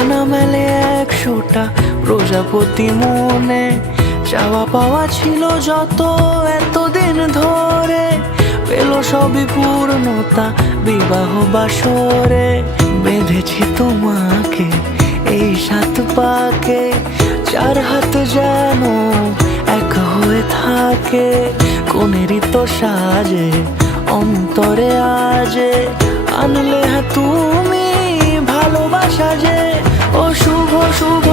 ডানা মেলে 100টা প্রজাপতি মনে, চাওয়া পাওয়া ছিল যত এতদিন ধরে, পেল সবই পূর্ণতা বিবাহ বাসরে। বেঁধেছি তোমাকে এই 7 পাকে, 4 হাত যেন এক হয়ে থাকে, কোনেরই তো সাজে অন্তরে আজে আনলে তুমি ভালোবাসা যে। ও শুভ শুভ